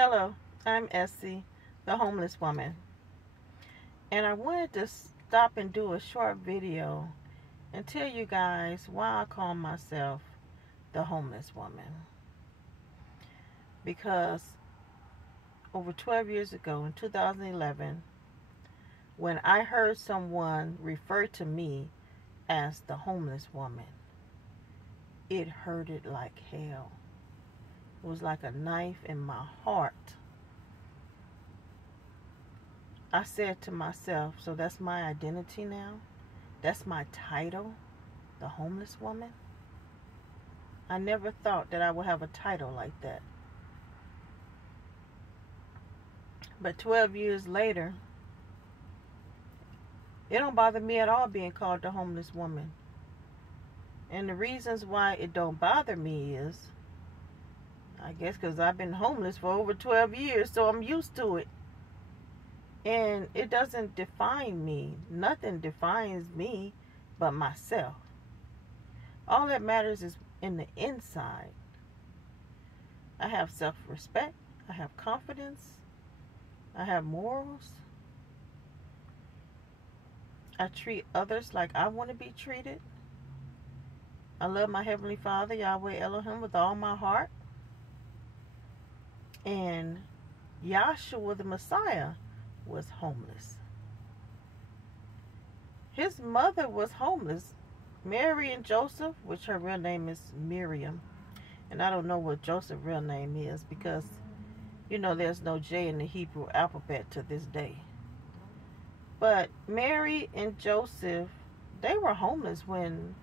Hello, I'm Essie, the homeless woman, and I wanted to stop and do a short video and tell you guys why I call myself the homeless woman. Because over 12 years ago, in 2011, when I heard someone refer to me as the homeless woman, it hurted like hell. It was like a knife in my heart. I said to myself, so that's my identity now? That's my title, the homeless woman? I never thought that I would have a title like that. But 12 years later, it don't bother me at all being called the homeless woman. And the reasons why it don't bother me is, I guess because I've been homeless for over 12 years, so I'm used to it. And it doesn't define me. Nothing defines me but myself. All that matters is in the inside. I have self-respect. I have confidence. I have morals. I treat others like I want to be treated. I love my Heavenly Father, Yahweh Elohim, with all my heart. And Yahshua the Messiah was homeless. His mother was homeless. Mary and Joseph, which her real name is Miriam. And I don't know what Joseph's real name is because, there's no J in the Hebrew alphabet to this day. But Mary and Joseph, they were homeless when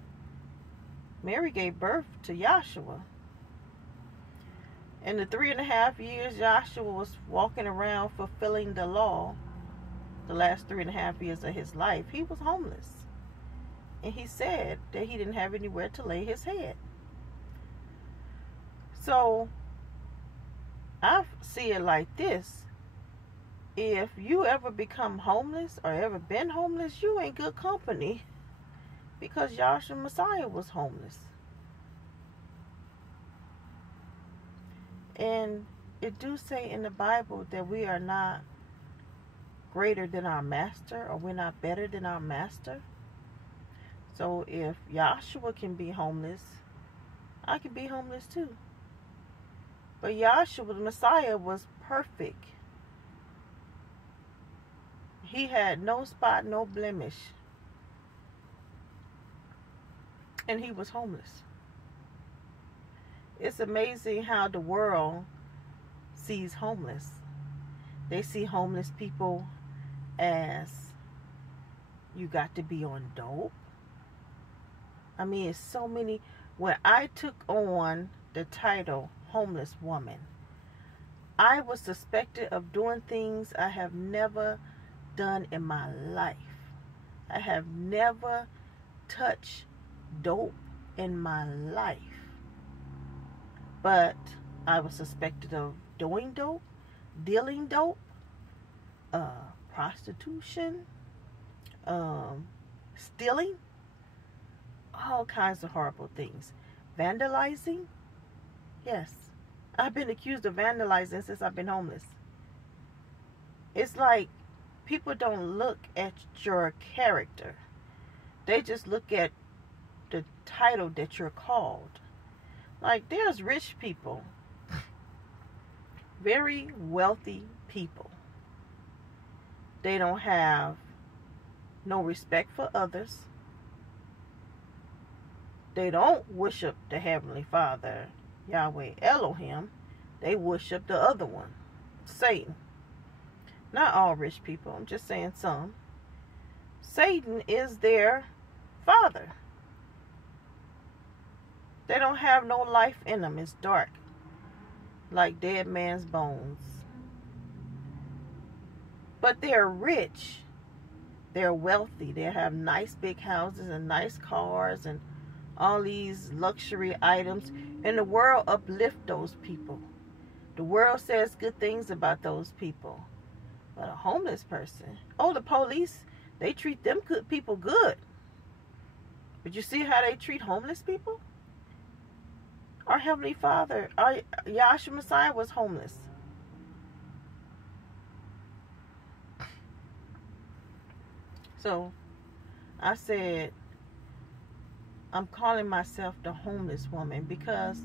Mary gave birth to Yahshua. In the 3.5 years Yahshua was walking around fulfilling the law, the last 3.5 years of his life, he was homeless. And he said that he didn't have anywhere to lay his head. So, I see it like this. If you ever become homeless or ever been homeless, you ain't good company. Because Yahshua Messiah was homeless. And it do say in the Bible that we are not greater than our master, or we're not better than our master. So if Yahshua can be homeless, I can be homeless too. But Yahshua, the Messiah, was perfect. He had no spot, no blemish. And he was homeless. It's amazing how the world sees homeless. They see homeless people as you got to be on dope. I mean, it's so many. When I took on the title homeless woman, I was suspected of doing things I have never done in my life. I have never touched dope in my life. But I was suspected of doing dope, dealing dope, prostitution, stealing, all kinds of horrible things. Vandalizing. Yes, I've been accused of vandalizing since I've been homeless. It's like people don't look at your character. They just look at the title that you're called. Like, there's rich people, very wealthy people. They don't have no respect for others. They don't worship the Heavenly Father, Yahweh Elohim. They worship the other one, Satan. Not all rich people, I'm just saying some. Satan is their father. They don't have no life in them. It's dark, like dead man's bones. But they're rich. They're wealthy. They have nice big houses and nice cars and all these luxury items. And the world uplifts those people. The world says good things about those people. But a homeless person, the police, they treat them good people good. But you see how they treat homeless people? Our Heavenly Father, our Yahshua Messiah was homeless. So I said, I'm calling myself the homeless woman because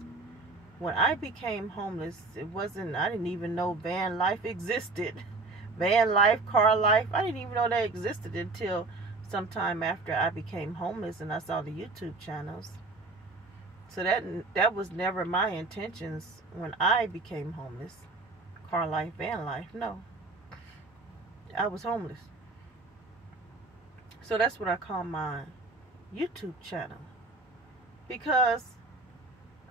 when I became homeless, I didn't even know van life existed. Van life, car life, I didn't even know that existed until sometime after I became homeless and I saw the YouTube channels. So that was never my intentions when I became homeless. Car life, van life, no. I was homeless. So that's what I call my YouTube channel. Because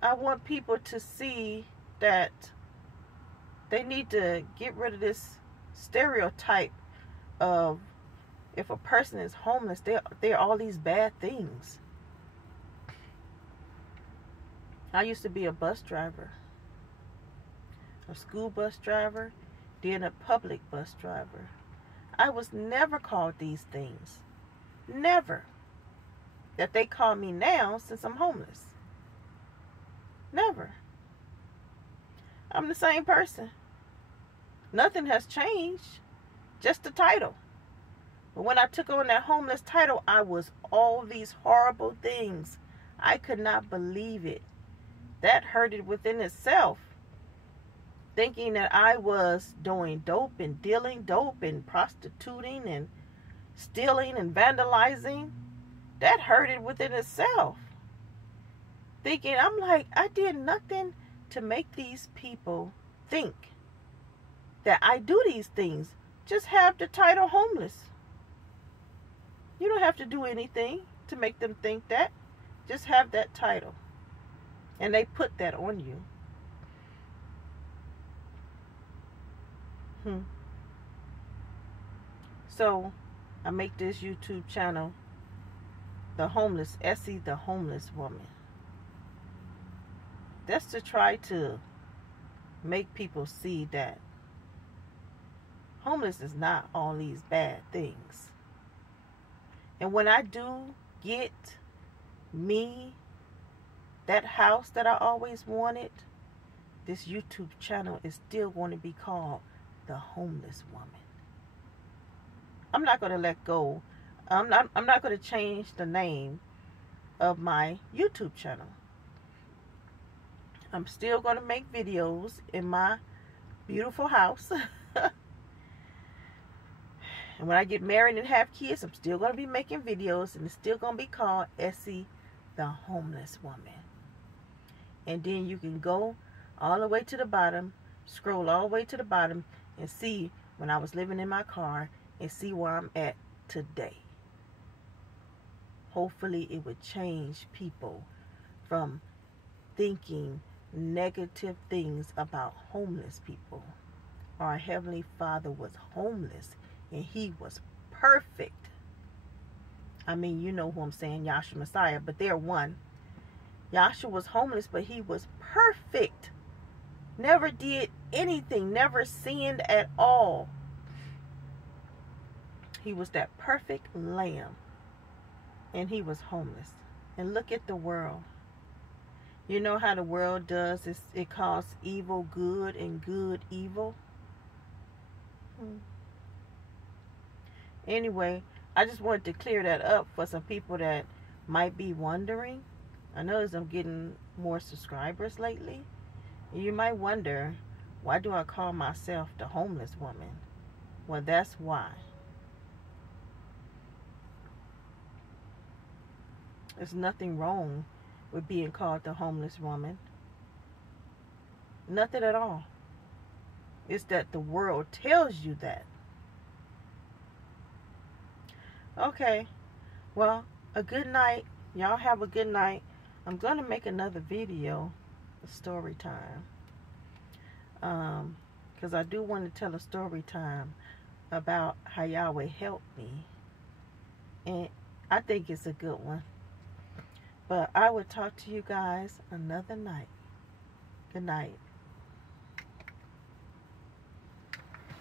I want people to see that they need to get rid of this stereotype of if a person is homeless, they're all these bad things. I used to be a bus driver, a school bus driver, then a public bus driver. I was never called these things. Never. That they call me now since I'm homeless. Never. I'm the same person. Nothing has changed. Just the title. But when I took on that homeless title, I was all these horrible things. I could not believe it. That hurted within itself. Thinking that I was doing dope and dealing dope and prostituting and stealing and vandalizing. That hurted within itself. Thinking, I'm like, I did nothing to make these people think that I do these things. Just have the title homeless. You don't have to do anything to make them think that. Just have that title. And they put that on you. So, I make this YouTube channel, The Homeless, Essie the Homeless Woman. That's to try to make people see that homeless is not all these bad things. And when I do get me that house that I always wanted, this YouTube channel is still going to be called The Homeless Woman. I'm not going to let go. I'm not going to change the name of my YouTube channel. I'm still going to make videos in my beautiful house. And when I get married and have kids, I'm still going to be making videos, and it's still going to be called Essie the Homeless Woman. And then you can go all the way to the bottom, scroll all the way to the bottom, and see when I was living in my car, and see where I'm at today. Hopefully it would change people from thinking negative things about homeless people. Our Heavenly Father was homeless, and He was perfect. I mean, you know who I'm saying, Yahshua Messiah, but they're one. Yahshua was homeless, but He was perfect. Never did anything, never sinned at all. He was that perfect lamb, and He was homeless. And look at the world. You know how the world does? It calls evil good and good evil. Anyway, I just wanted to clear that up for some people that might be wondering. I notice I'm getting more subscribers lately. You might wonder, why do I call myself the homeless woman? Well, that's why. There's nothing wrong with being called the homeless woman. Nothing at all. It's that the world tells you that. Okay. Well, a good night. Y'all have a good night. I'm going to make another video, a story time. Because I do want to tell a story time about how Yahweh helped me. And I think it's a good one. But I will talk to you guys another night. Good night.